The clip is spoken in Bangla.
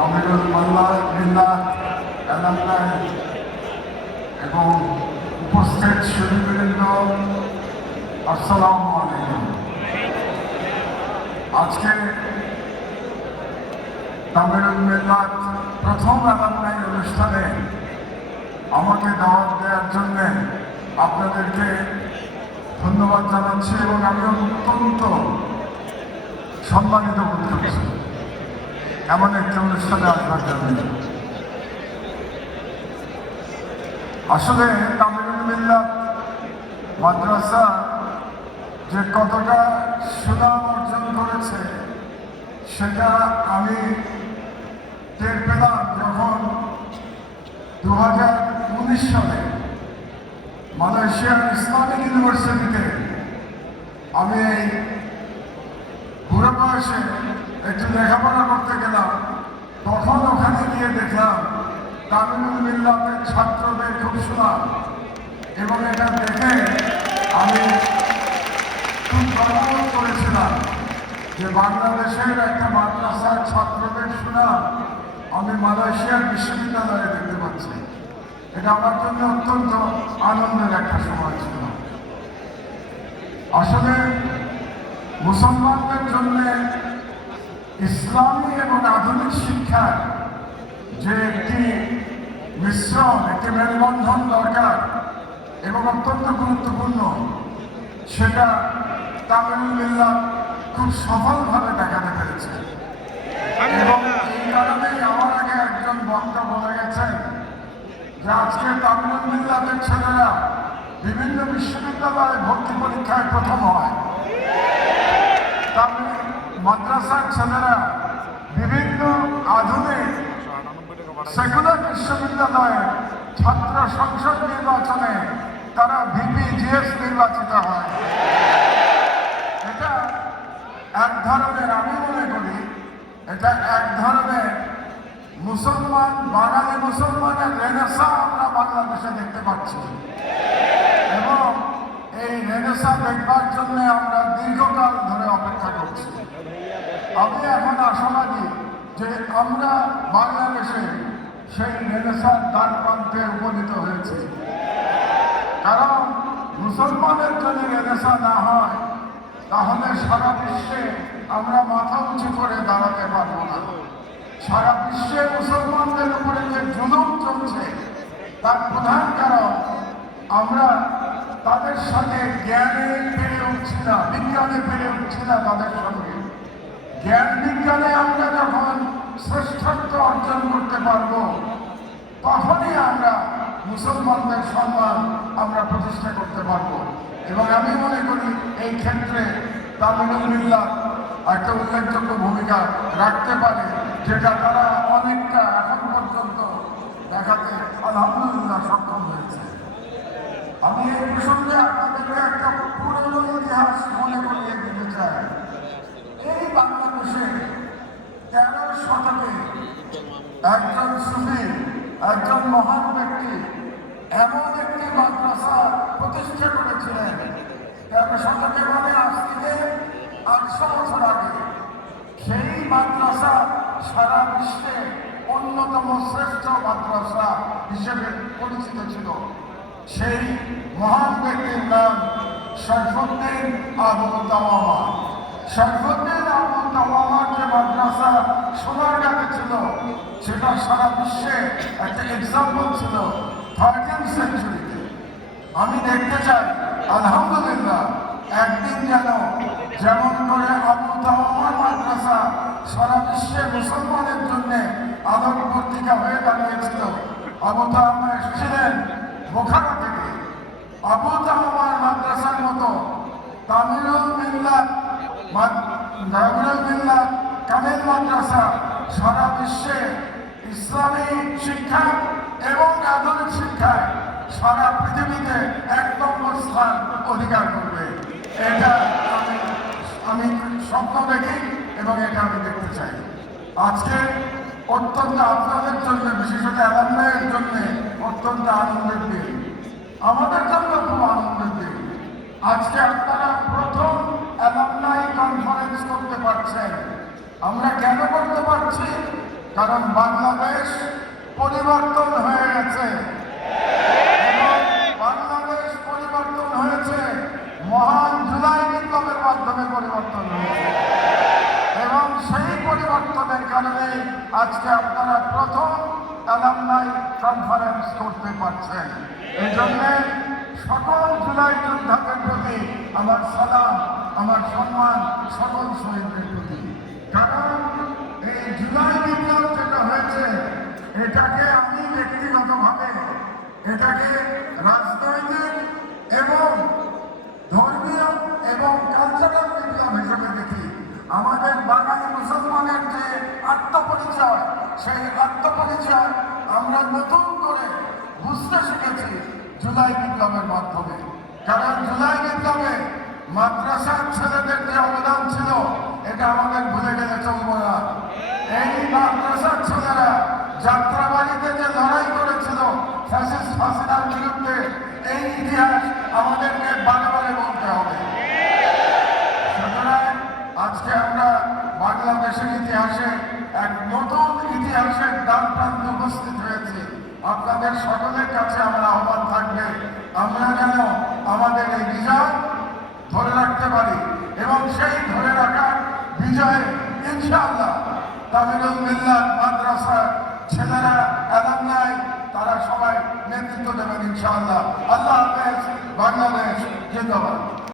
আমিরুল মাল্লা এলাকায় এবং উপস্থিত সুদীবৃন্দ আসসালামু আলাইকুম। আজকে তামিরুল মিল্লাত প্রথম এলাকায় অনুষ্ঠানে আমাকে দাওয়াত দেওয়ার জন্য আপনাদেরকে ধন্যবাদ জানাচ্ছি এবং আমি অত্যন্ত সম্মানিত বোধ করছি। এমন একটি অনুষ্ঠানে আসবার জন্য। আসলে তামিলুল মিল্লাত মাদ্রাসা যে কতটা সুনাম অর্জন করেছে, সেটা আমি টের পেলাম যখন দু হাজার উনিশ সালে মালয়েশিয়ার ইসলামিক ইউনিভার্সিটিতে আমি বুড়ো বয়সে একটু লেখাপড়া করতে গেলাম। তখন ওখানে গিয়ে দেখলাম তামিলুল মিল্লাতের ছাত্রদের খুব সুনাম এবং এটা দেখে আমি খুব গর্ববোধ করেছিলাম যে বাংলাদেশের একটা মাদ্রাসার ছাত্রদের সুনাম আমি মালয়েশিয়ার বিশ্ববিদ্যালয়ে দেখতে পাচ্ছি। এটা আমার জন্য অত্যন্ত আনন্দের একটা সময় ছিল। আসলে মুসলমানদের জন্য ইসলামী এবং আধুনিক শিক্ষার যে একটি মিশ্রণ, একটি মেলবন্ধন দরকার এবং অত্যন্ত গুরুত্বপূর্ণ, সেটা তামিলুল মিল্লাত খুব সফলভাবে দেখাতে পেরেছে। এবং এই কারণেই আমার আগে একজন বক্তা বলে গেছেন যে আজকে তামিলুল মিল্লাতের ছেলেরা বিভিন্ন বিশ্ববিদ্যালয়ে ভর্তি পরীক্ষায় প্রথম হয়। তামিল মাদ্রাসার ছেলেরা বিভিন্ন আধুনিক সেকুলার বিশ্ববিদ্যালয়ে ছাত্র সংসদ নির্বাচনে তারা ভিপি জিএস নির্বাচিত হয়। এটা এক ধরনের, আমি মনে করি এটা এক ধরনের মুসলমান, বাঙালি মুসলমানের রেনেসা আমরা বাংলাদেশে দেখতে পাচ্ছি। এবং এই রেনেসা দেখবার জন্য আমরা দীর্ঘকাল ধরে অপেক্ষা করছি। আমি এখন আশাবাদী যে আমরা বাংলাদেশে সেই রেনেসার দ্বার প্রান্তে উপনীত হয়েছি। কারণ মুসলমানের যদি রেনেসা না হয়, তাহলে সারা বিশ্বে আমরা মাথা উঁচু করে দাঁড়াতে পারব না। সারা বিশ্বে মুসলমানদের উপরে যে জুলুম চলছে, তার প্রধান কারণ আমরা তাদের সাথে জ্ঞানে পেরে উঠছি না, বিজ্ঞানে পেরে উঠছি না তাদের সঙ্গে। জ্ঞান বিজ্ঞানে আমরা যখন শ্রেষ্ঠত্ব অর্জন করতে পারব, তখনই আমরা মুসলমানদের সম্মান আমরা প্রতিষ্ঠা করতে পারব। এবং আমি মনে করি এই ক্ষেত্রে তামিলুল মিল্লা একটা উল্লেখযোগ্য ভূমিকা রাখতে পারে, যেটা তারা অনেকটা এখন পর্যন্ত দেখাতে আলহামদুলিল্লাহ সক্ষম হয়েছে। আমি এই প্রসঙ্গে আপনাদেরকে একটা পুরনো ইতিহাস মনে করিয়ে দিতে চাই। এই বাংলাদেশে তেরো শতকে একজন সুফি, একজন মহান ব্যক্তি, এমন একটি মাদ্রাসা প্রতিষ্ঠা করেছিলেন। তেরো শতকে মানে আজ থেকে আটশো বছর আগে। সেই মাদ্রাসা সারা বিশ্বে অন্যতম শ্রেষ্ঠ মাদ্রাসা হিসেবে পরিচিত ছিল। সেই মহান ব্যক্তির নাম শরফুদ্দিন আবু শরফুদ্দিন আবু যে মাদ্রাসা সোনারগাঁতে ছিল, সেটা সারা বিশ্বে একটা এক্সাম্পল ছিল থার্টিন সেঞ্চুরিতে আমি দেখতে চাই, আলহামদুলিল্লাহ, একদিন যেন যেমন করে আবু তাওয়ামার মাদ্রাসা সারা বিশ্বে মুসলমানের জন্য আলোক পত্রিকা হয়ে দাঁড়িয়েছিল। আবু তাওয়ামা এসেছিলেন বোখারা থেকে। আবু তাওয়ামার মাদ্রাসার মতো তামিলুল মিল্লাত নাগরুল মিল্লাত কামিল মাদ্রাসা সারা বিশ্বে ইসলামী শিক্ষা এবং আধুনিক শিক্ষায় সারা পৃথিবীতে এক নম্বর স্থান অধিকার করবে। এটা আমি আমি স্বপ্ন দেখি এবং এটা আমি দেখতে চাই। আজকে অত্যন্ত আপনাদের জন্য, বিশেষত অ্যালামনাইয়ের জন্য অত্যন্ত আনন্দের দিন। আমাদের জন্য খুব আনন্দের দিন। আজকে আপনারা প্রথম অ্যালামনাই কনফারেন্স করতে পারছেন। আমরা কেন করতে পারছি? কারণ বাংলাদেশ পরিবর্তন হয়ে গেছে। বাংলাদেশ পরিবর্তন হয়েছে, মহান জুলাই বিপ্লবের মাধ্যমে পরিবর্তন হয়েছে। এবং সেই পরিবর্তনের কারণে আজকে আপনারা প্রথম অ্যালামনাই কনফারেন্স করতে পারছেন। এই জন্যে সকল জুলাই যোদ্ধাদের প্রতি আমার সালাম, আমার সম্মান সকল শহীদদের প্রতি। কারণ এই জুলাই বিপ্লব যেটা হয়েছে, এটাকে আমি ব্যক্তিগতভাবে, এটাকে রাজনৈতিক এবং ধর্মীয় এবং কালচারাল বিপ্লব হিসেবে দেখি। আমাদের বাঙালি মুসলমানের যে আত্মপরিচয়, সেই আত্মপরিচয় আমরা নতুন করে বুঝতে জুলাই বিপ্লবের মাধ্যমে। কারণ জুলাই বিপ্লবে মাদ্রাসার ছেলেদের যে অবদান ছিল, এটা আমাদের ভুলে গেলে চলবো না। এই মাদ্রাসার ছেলেরা যাত্রাবাড়িতে যে লড়াই করেছিল ফ্যাসিস্ট ফাসিনার বিরুদ্ধে, এই ইতিহাস আমাদেরকে বারে বারে বলতে হবে। সুতরাং আজকে আমরা বাংলাদেশের ইতিহাসে এক নতুন ইতিহাসের দ্বার প্রান্তে উপস্থিত হয়েছি। আপনাদের সকলের কাছে আমরা আহ্বান থাকবে, আমরা যেন আমাদের এই বিজয় ধরে রাখতে পারি এবং সেই ধরে রাখার বিজয়ে ইনশাআল্লাহ তামিলুল মিল্লাত মাদ্রাসা ছেলেরা অ্যালামনাই তারা সবাই নেতৃত্ব দেবেন ইনশাআল্লাহ। আল্লাহ হাফেজ, বাংলাদেশ জিন্দাবাদ।